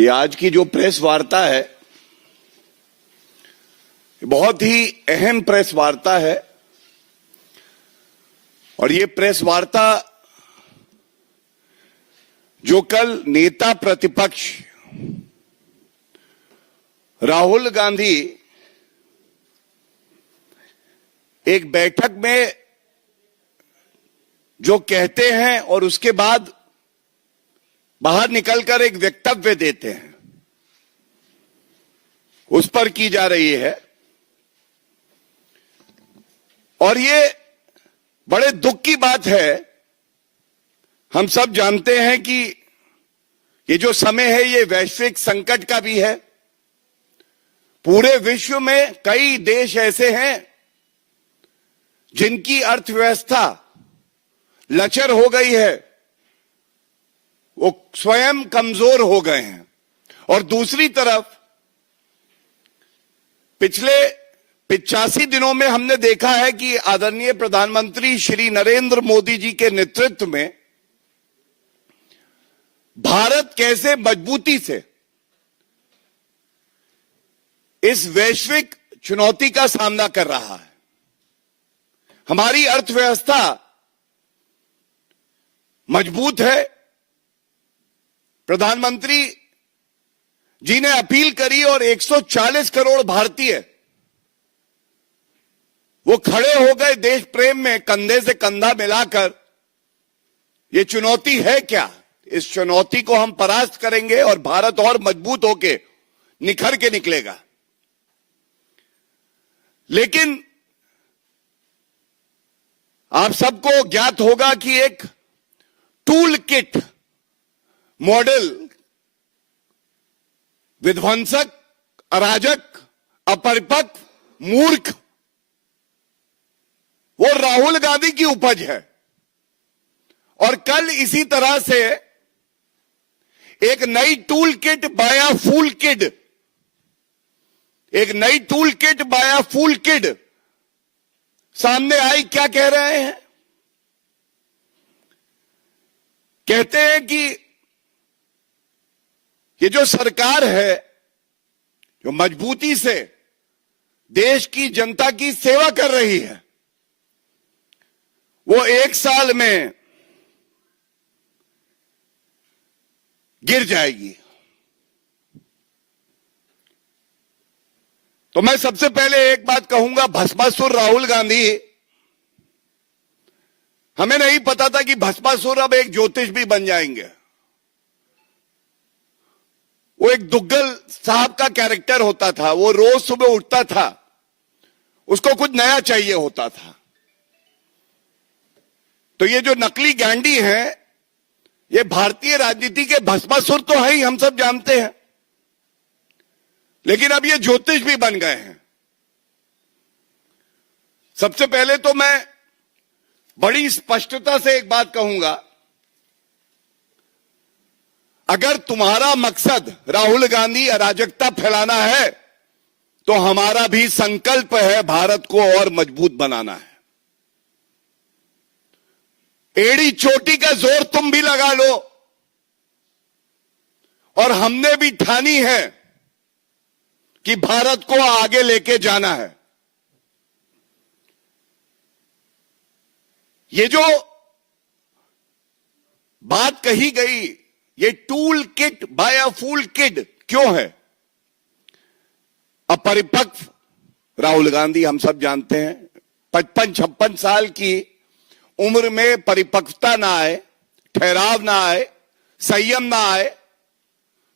ये आज की जो प्रेस वार्ता है बहुत ही अहम प्रेस वार्ता है और ये प्रेस वार्ता जो कल नेता प्रतिपक्ष राहुल गांधी एक बैठक में जो कहते हैं और उसके बाद बाहर निकलकर एक वक्तव्य देते हैं, उस पर की जा रही है। और ये बड़े दुख की बात है। हम सब जानते हैं कि ये जो समय है ये वैश्विक संकट का भी है। पूरे विश्व में कई देश ऐसे हैं जिनकी अर्थव्यवस्था लचर हो गई है, वो स्वयं कमजोर हो गए हैं। और दूसरी तरफ पिछले 85 दिनों में हमने देखा है कि आदरणीय प्रधानमंत्री श्री नरेंद्र मोदी जी के नेतृत्व में भारत कैसे मजबूती से इस वैश्विक चुनौती का सामना कर रहा है। हमारी अर्थव्यवस्था मजबूत है। प्रधानमंत्री जी ने अपील करी और 140 करोड़ भारतीय वो खड़े हो गए देश प्रेम में, कंधे से कंधा मिलाकर। ये चुनौती है क्या? इस चुनौती को हम परास्त करेंगे और भारत और मजबूत होके निखर के निकलेगा। लेकिन आप सबको ज्ञात होगा कि एक टूल किट मॉडल विध्वंसक, अराजक, अपरिपक्व, मूर्ख वो राहुल गांधी की उपज है। और कल इसी तरह से एक नई टूल किट बाया फूल किड, एक नई टूल किट बाया फूल किड सामने आई। क्या कह रहे हैं? कहते हैं कि ये जो सरकार है जो मजबूती से देश की जनता की सेवा कर रही है, वो 1 साल में गिर जाएगी। तो मैं सबसे पहले एक बात कहूंगा, भस्मासुर राहुल गांधी, हमें नहीं पता था कि भस्मासुर अब एक ज्योतिष भी बन जाएंगे। वो एक दुग्गल साहब का कैरेक्टर होता था। वो रोज सुबह उठता था, उसको कुछ नया चाहिए होता था। तो ये जो नकली गैंडी हैं, ये भारतीय राजनीति के भस्मासुर तो है ही, हम सब जानते हैं। लेकिन अब ये ज्योतिष भी बन गए हैं। सबसे पहले तो मैं बड़ी स्पष्टता से एक बात कहूंगा, अगर तुम्हारा मकसद राहुल गांधी अराजकता फैलाना है तो हमारा भी संकल्प है भारत को और मजबूत बनाना है। एड़ी चोटी का जोर तुम भी लगा लो, और हमने भी ठानी है कि भारत को आगे लेके जाना है। ये जो बात कही गई, ये टूल किट बाय अ फूल किड क्यों है? अपरिपक्व राहुल गांधी, हम सब जानते हैं, 55-56 साल की उम्र में परिपक्वता ना आए, ठहराव ना आए, संयम ना आए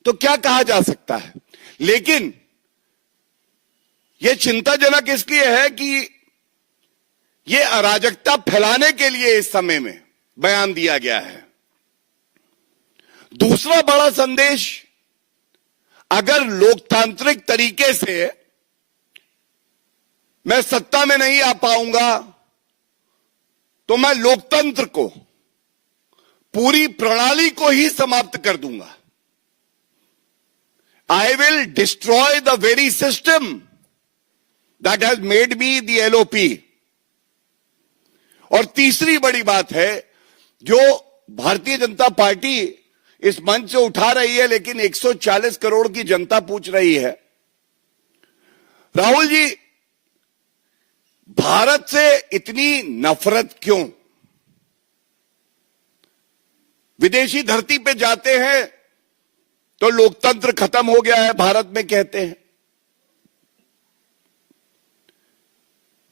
तो क्या कहा जा सकता है? लेकिन यह चिंताजनक इसलिए है कि यह अराजकता फैलाने के लिए इस समय में बयान दिया गया है। दूसरा बड़ा संदेश, अगर लोकतांत्रिक तरीके से मैं सत्ता में नहीं आ पाऊंगा तो मैं लोकतंत्र को, पूरी प्रणाली को ही समाप्त कर दूंगा। I will destroy the very system that has made me the LOP। और तीसरी बड़ी बात है, जो भारतीय जनता पार्टी इस मंच से उठा रही है, लेकिन 140 करोड़ की जनता पूछ रही है, राहुल जी, भारत से इतनी नफरत क्यों? विदेशी धरती पे जाते हैं तो लोकतंत्र खत्म हो गया है भारत में, कहते हैं।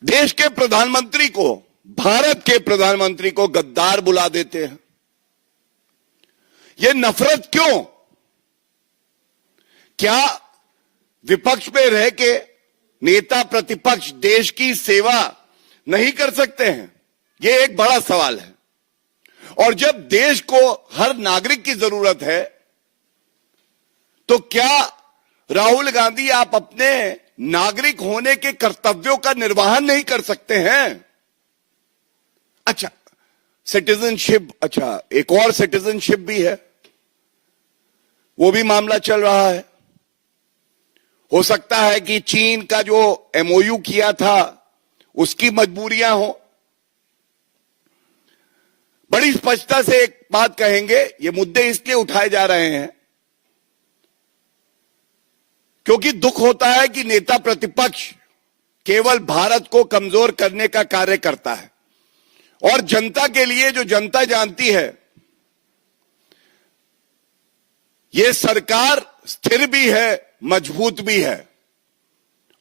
देश के प्रधानमंत्री को, भारत के प्रधानमंत्री को गद्दार बुला देते हैं। ये नफरत क्यों? क्या विपक्ष में रह के नेता प्रतिपक्ष देश की सेवा नहीं कर सकते हैं? ये एक बड़ा सवाल है। और जब देश को हर नागरिक की जरूरत है, तो क्या राहुल गांधी आप अपने नागरिक होने के कर्तव्यों का निर्वहन नहीं कर सकते हैं? अच्छा, सिटीजनशिप, अच्छा एक और सिटीजनशिप भी है, वो भी मामला चल रहा है। हो सकता है कि चीन का जो एमओयू किया था उसकी मजबूरियां हो। बड़ी स्पष्टता से एक बात कहेंगे, ये मुद्दे इसलिए उठाए जा रहे हैं क्योंकि दुख होता है कि नेता प्रतिपक्ष केवल भारत को कमजोर करने का कार्य करता है, और जनता के लिए, जो जनता जानती है, ये सरकार स्थिर भी है, मजबूत भी है,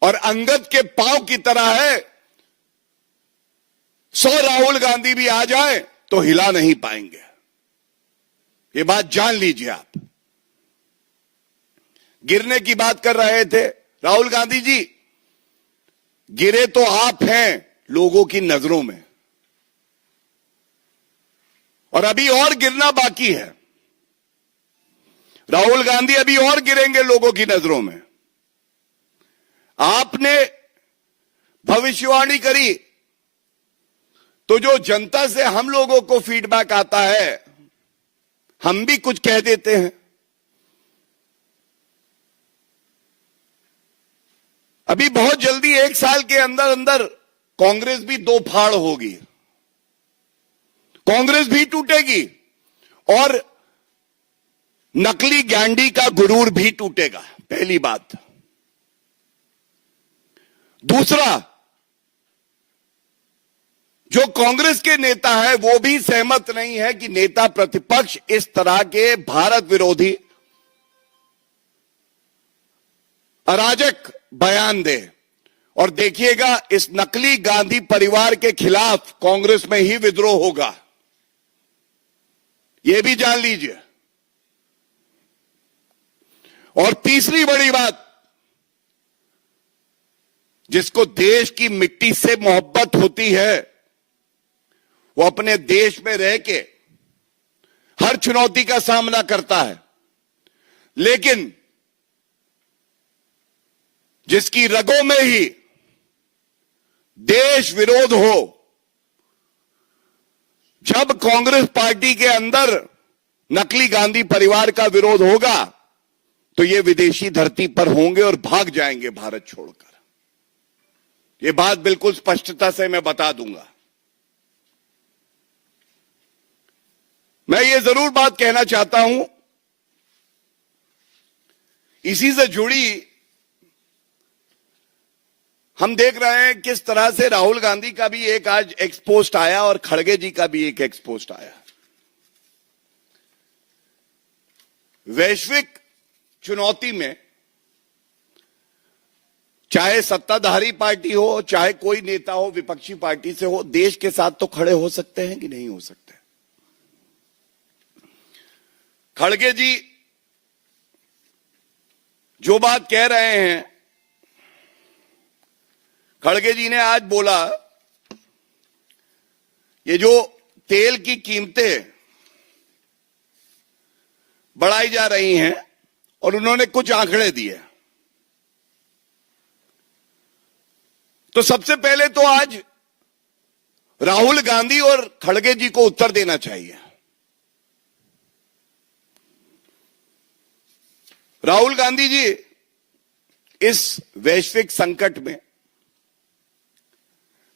और अंगद के पांव की तरह है। 100 राहुल गांधी भी आ जाए तो हिला नहीं पाएंगे। ये बात जान लीजिए आप। गिरने की बात कर रहे थे राहुल गांधी जी, गिरे तो आप हैं लोगों की नजरों में, और अभी और गिरना बाकी है। राहुल गांधी अभी और गिरेंगे लोगों की नजरों में। आपने भविष्यवाणी करी तो जो जनता से हम लोगों को फीडबैक आता है, हम भी कुछ कह देते हैं। अभी बहुत जल्दी 1 साल के अंदर अंदर कांग्रेस भी 2 फाड़ होगी, कांग्रेस भी टूटेगी, और नकली गांडी का गुरूर भी टूटेगा। पहली बात। दूसरा, जो कांग्रेस के नेता है वो भी सहमत नहीं है कि नेता प्रतिपक्ष इस तरह के भारत विरोधी अराजक बयान दे। और देखिएगा, इस नकली गांधी परिवार के खिलाफ कांग्रेस में ही विद्रोह होगा, यह भी जान लीजिए। और तीसरी बड़ी बात, जिसको देश की मिट्टी से मोहब्बत होती है, वो अपने देश में रह के हर चुनौती का सामना करता है, लेकिन जिसकी रगों में ही देश विरोध हो, जब कांग्रेस पार्टी के अंदर नकली गांधी परिवार का विरोध होगा तो ये विदेशी धरती पर होंगे और भाग जाएंगे भारत छोड़कर। ये बात बिल्कुल स्पष्टता से मैं बता दूंगा। मैं ये जरूर बात कहना चाहता हूं, इसी से जुड़ी हम देख रहे हैं किस तरह से राहुल गांधी का भी एक आज एक्सपोस्ट आया और खड़गे जी का भी एक एक्सपोस्ट आया। वैश्विक चुनौती में चाहे सत्ताधारी पार्टी हो, चाहे कोई नेता हो विपक्षी पार्टी से हो, देश के साथ तो खड़े हो सकते हैं कि नहीं हो सकते। खड़गे जी जो बात कह रहे हैं, खड़गे जी ने आज बोला, ये जो तेल की कीमतें बढ़ाई जा रही हैं, और उन्होंने कुछ आंकड़े दिए। तो सबसे पहले तो आज राहुल गांधी और खड़गे जी को उत्तर देना चाहिए। राहुल गांधी जी, इस वैश्विक संकट में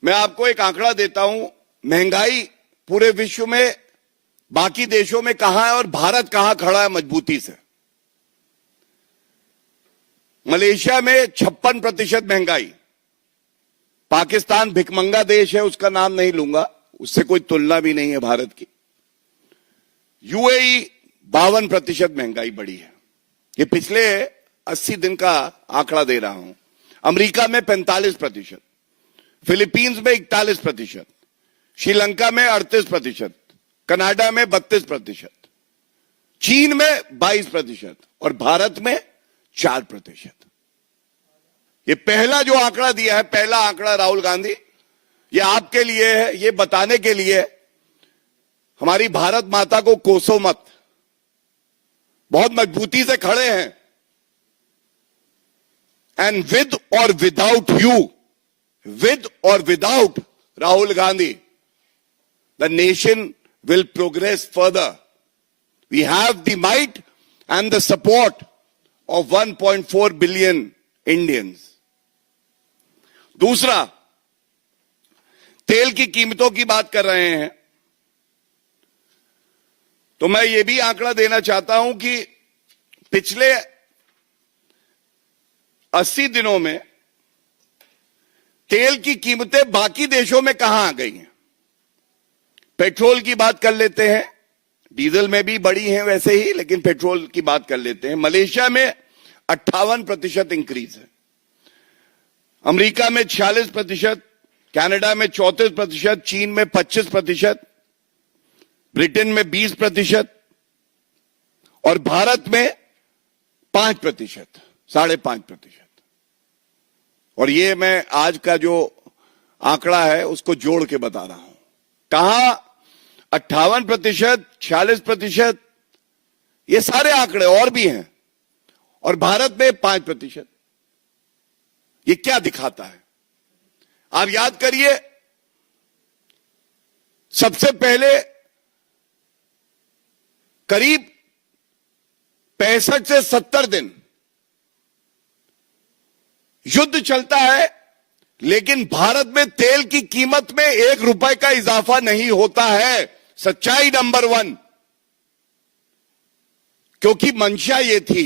मैं आपको एक आंकड़ा देता हूं, महंगाई पूरे विश्व में बाकी देशों में कहां है और भारत कहां खड़ा है मजबूती से। मलेशिया में 56% महंगाई, पाकिस्तान भिखमंगा देश है, उसका नाम नहीं लूंगा, उससे कोई तुलना भी नहीं है भारत की। यूएई 52% महंगाई बढ़ी है, ये पिछले 80 दिन का आंकड़ा दे रहा हूं। अमेरिका में 45%, फिलीपींस में 41%, श्रीलंका में 38%, कनाडा में 32%, चीन में 22% और भारत में 4%। ये पहला जो आंकड़ा दिया है, पहला आंकड़ा राहुल गांधी, ये आपके लिए है, ये बताने के लिए हमारी भारत माता को कोसो मत, बहुत मजबूती से खड़े हैं। एंड विद और विदाउट यू, विद और without Rahul Gandhi, the nation will progress further. We have the might and the support of 1.4 billion Indians. दूसरा, तेल की कीमतों की बात कर रहे हैं, तो मैं ये भी आंकड़ा देना चाहता हूं कि पिछले 80 दिनों में तेल की कीमतें बाकी देशों में कहां आ गई हैं। पेट्रोल की बात कर लेते हैं, डीजल में भी बढ़ी हैं वैसे ही, लेकिन पेट्रोल की बात कर लेते हैं। मलेशिया में 58% इंक्रीज है, अमेरिका में 46%, कनाडा में 34%, चीन में 25%, ब्रिटेन में 20% और भारत में 5%, 5.5%। और ये मैं आज का जो आंकड़ा है उसको जोड़ के बता रहा हूं। कहां 58%, 46%, ये सारे आंकड़े और भी हैं, और भारत में 5%। ये क्या दिखाता है? आप याद करिए, सबसे पहले करीब 65 से 70 दिन युद्ध चलता है, लेकिन भारत में तेल की कीमत में 1 रुपए का इजाफा नहीं होता है। सच्चाई नंबर 1, क्योंकि मंशा यह थी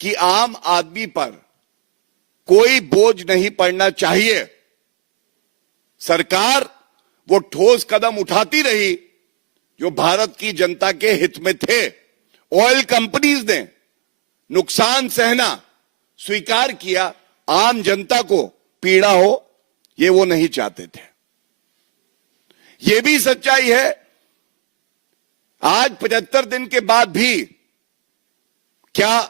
कि आम आदमी पर कोई बोझ नहीं पड़ना चाहिए। सरकार वो ठोस कदम उठाती रही जो भारत की जनता के हित में थे। ऑयल कंपनीज ने नुकसान सहना स्वीकार किया, आम जनता को पीड़ा हो ये वो नहीं चाहते थे। ये भी सच्चाई है, आज 75 दिन के बाद भी क्या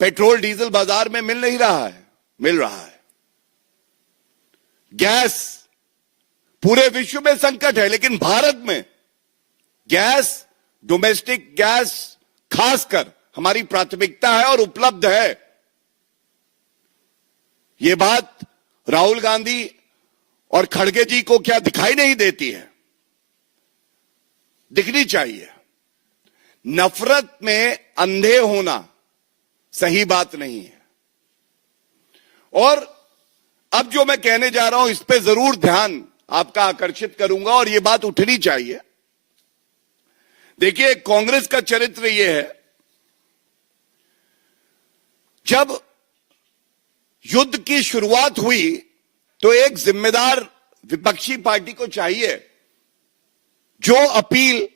पेट्रोल डीजल बाजार में मिल नहीं रहा है? मिल रहा है। गैस, पूरे विश्व में संकट है, लेकिन भारत में गैस, डोमेस्टिक गैस खासकर हमारी प्राथमिकता है और उपलब्ध है। ये बात राहुल गांधी और खड़गे जी को क्या दिखाई नहीं देती है? दिखनी चाहिए। नफरत में अंधे होना सही बात नहीं है। और अब जो मैं कहने जा रहा हूं इस पे जरूर ध्यान आपका आकर्षित करूंगा, और यह बात उठनी चाहिए। देखिए, कांग्रेस का चरित्र यह है, जब युद्ध की शुरुआत हुई तो एक जिम्मेदार विपक्षी पार्टी को चाहिए जो अपील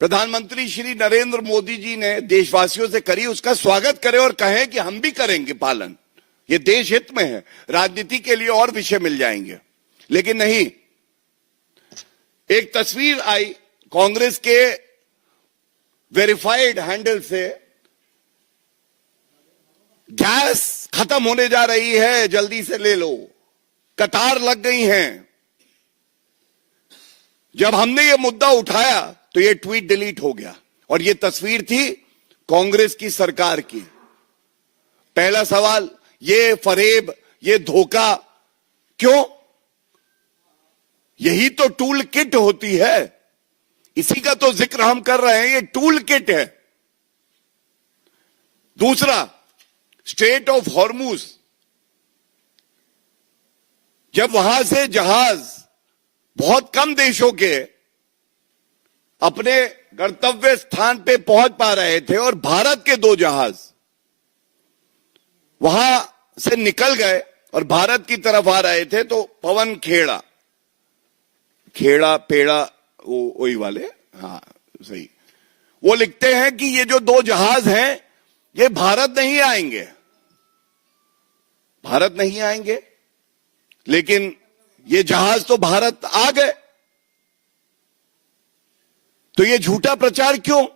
प्रधानमंत्री श्री नरेंद्र मोदी जी ने देशवासियों से करी उसका स्वागत करे और कहें कि हम भी करेंगे पालन, ये देश हित में है। राजनीति के लिए और विषय मिल जाएंगे, लेकिन नहीं। एक तस्वीर आई कांग्रेस के वेरीफाइड हैंडल से, गैस खत्म होने जा रही है, जल्दी से ले लो, कतार लग गई हैं। जब हमने ये मुद्दा उठाया तो ये ट्वीट डिलीट हो गया, और ये तस्वीर थी कांग्रेस की सरकार की। पहला सवाल, ये फरेब, ये धोखा क्यों? यही तो टूल किट होती है, इसी का तो जिक्र हम कर रहे हैं, ये टूल किट है। दूसरा, स्ट्रेट ऑफ हॉर्मुज, जब वहां से जहाज बहुत कम देशों के अपने गंतव्य स्थान पे पहुंच पा रहे थे और भारत के 2 जहाज वहां से निकल गए और भारत की तरफ आ रहे थे, तो पवन खेड़ा पेड़ा वही वाले, हाँ सही, वो लिखते हैं कि ये जो 2 जहाज हैं ये भारत नहीं आएंगे, लेकिन ये जहाज तो भारत आ गए। तो ये झूठा प्रचार क्यों?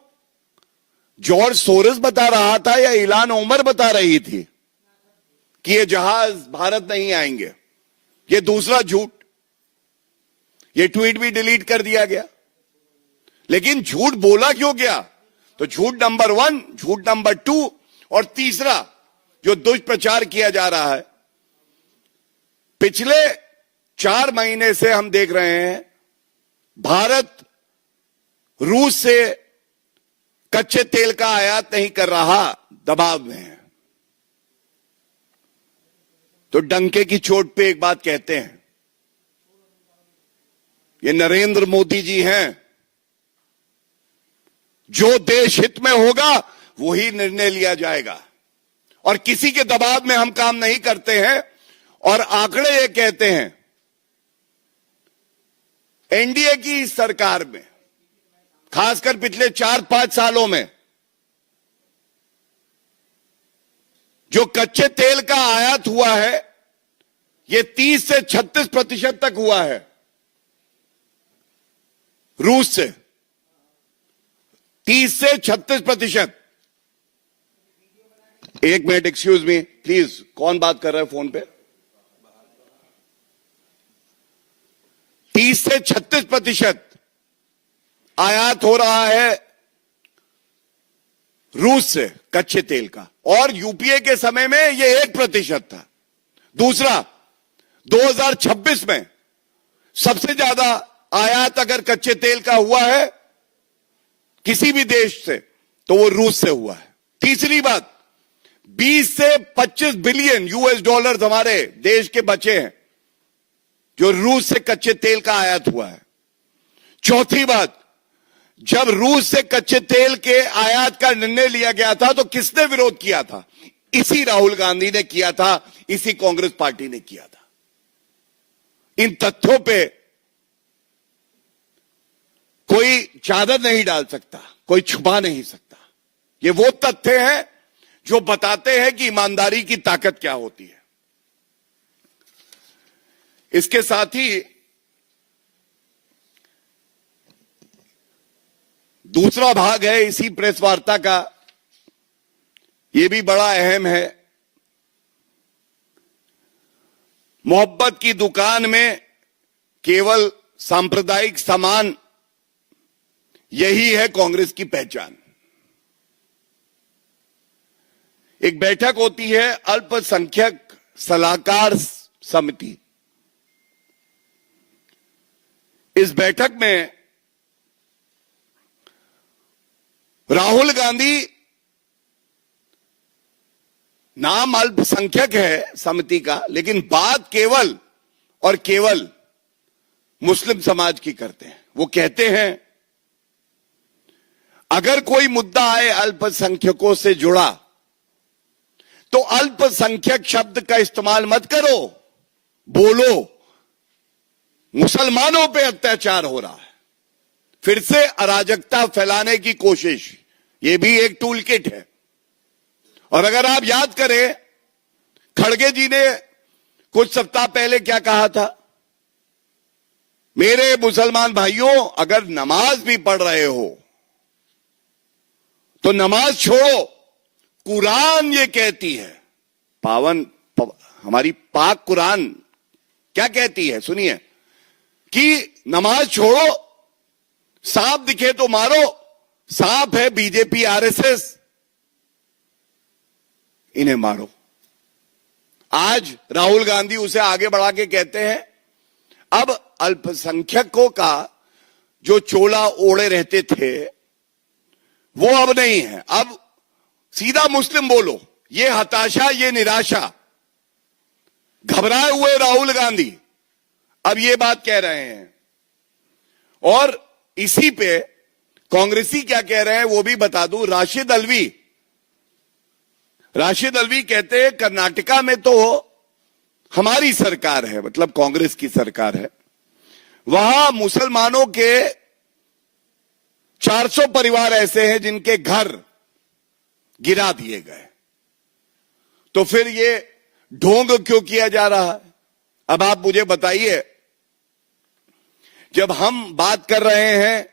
जॉर्ज सोरस बता रहा था या इलान ओमर बता रही थी कि ये जहाज भारत नहीं आएंगे? ये दूसरा झूठ, ये ट्वीट भी डिलीट कर दिया गया। लेकिन झूठ बोला क्यों गया? तो झूठ नंबर 1, झूठ नंबर 2 और तीसरा जो दुष्प्रचार किया जा रहा है, पिछले 4 महीने से हम देख रहे हैं भारत रूस से कच्चे तेल का आयात नहीं कर रहा, दबाव में है। तो डंके की चोट पे एक बात कहते हैं, ये नरेंद्र मोदी जी हैं, जो देश हित में होगा वही निर्णय लिया जाएगा और किसी के दबाव में हम काम नहीं करते हैं। और आंकड़े ये कहते हैं, एनडीए की इस सरकार में खासकर पिछले 4-5 सालों में जो कच्चे तेल का आयात हुआ है ये 30 से 36% तक हुआ है रूस से, 30 से 36%। एक मिनट, एक्सक्यूज मी प्लीज, कौन बात कर रहा है फोन पे? 30 से 36% आयात हो रहा है रूस से कच्चे तेल का, और यूपीए के समय में ये 1% था। दूसरा, 2026 में सबसे ज्यादा आयात अगर कच्चे तेल का हुआ है किसी भी देश से तो वो रूस से हुआ है। तीसरी बात, 20 से 25 बिलियन यूएस डॉलर हमारे देश के बचे हैं जो रूस से कच्चे तेल का आयात हुआ है। चौथी बात, जब रूस से कच्चे तेल के आयात का निर्णय लिया गया था तो किसने विरोध किया था? इसी राहुल गांधी ने किया था, इसी कांग्रेस पार्टी ने किया था। इन तथ्यों पे कोई चादर नहीं डाल सकता, कोई छुपा नहीं सकता। ये वो तथ्य हैं जो बताते हैं कि ईमानदारी की ताकत क्या होती है। इसके साथ ही दूसरा भाग है इसी प्रेस वार्ता का, यह भी बड़ा अहम है। मोहब्बत की दुकान में केवल सांप्रदायिक सामान, यही है कांग्रेस की पहचान। एक बैठक होती है अल्पसंख्यक सलाहकार समिति। इस बैठक में राहुल गांधी, नाम अल्पसंख्यक है समिति का, लेकिन बात केवल और केवल मुस्लिम समाज की करते हैं। वो कहते हैं अगर कोई मुद्दा आए अल्पसंख्यकों से जुड़ा तो अल्पसंख्यक शब्द का इस्तेमाल मत करो, बोलो मुसलमानों पे अत्याचार हो रहा है। फिर से अराजकता फैलाने की कोशिश, यह भी एक टूल किट है। और अगर आप याद करें, खड़गे जी ने कुछ सप्ताह पहले क्या कहा था? मेरे मुसलमान भाइयों, अगर नमाज भी पढ़ रहे हो तो नमाज छोड़ो, कुरान ये कहती है, हमारी पाक कुरान क्या कहती है सुनिए, कि नमाज छोड़ो, सांप दिखे तो मारो। सांप है बीजेपी आरएसएस, इन्हें मारो। आज राहुल गांधी उसे आगे बढ़ा के कहते हैं अब अल्पसंख्यकों का जो चोला ओढ़े रहते थे वो अब नहीं है, अब सीधा मुस्लिम बोलो। ये हताशा, ये निराशा, घबराए हुए राहुल गांधी अब ये बात कह रहे हैं। और इसी पे कांग्रेसी क्या कह रहे हैं वो भी बता दूं। राशिद अलवी कहते हैं कर्नाटका में तो हमारी सरकार है, मतलब कांग्रेस की सरकार है, वहां मुसलमानों के 400 परिवार ऐसे हैं जिनके घर गिरा दिए गए, तो फिर ये ढोंग क्यों किया जा रहा है? अब आप मुझे बताइए, जब हम बात कर रहे हैं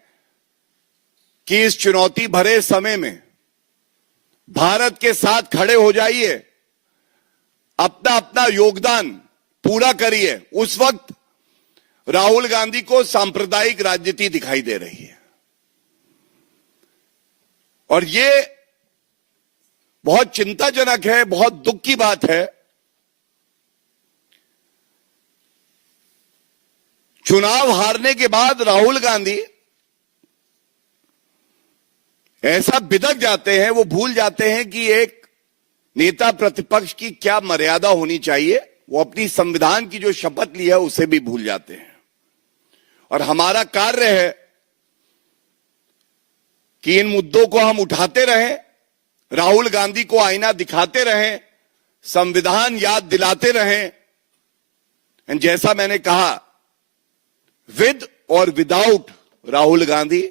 कि इस चुनौती भरे समय में भारत के साथ खड़े हो जाइए, अपना अपना योगदान पूरा करिए, उस वक्त राहुल गांधी को सांप्रदायिक राजनीति दिखाई दे रही है। और ये बहुत चिंताजनक है, बहुत दुख की बात है। चुनाव हारने के बाद राहुल गांधी ऐसा बिदक जाते हैं, वो भूल जाते हैं कि एक नेता प्रतिपक्ष की क्या मर्यादा होनी चाहिए। वो अपनी संविधान की जो शपथ ली है उसे भी भूल जाते हैं। और हमारा कार्य है कि इन मुद्दों को हम उठाते रहें, राहुल गांधी को आईना दिखाते रहें, संविधान याद दिलाते रहें। एंड जैसा मैंने कहा, विद और विदाउट राहुल गांधी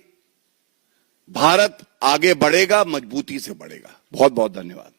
भारत आगे बढ़ेगा, मजबूती से बढ़ेगा। बहुत बहुत धन्यवाद।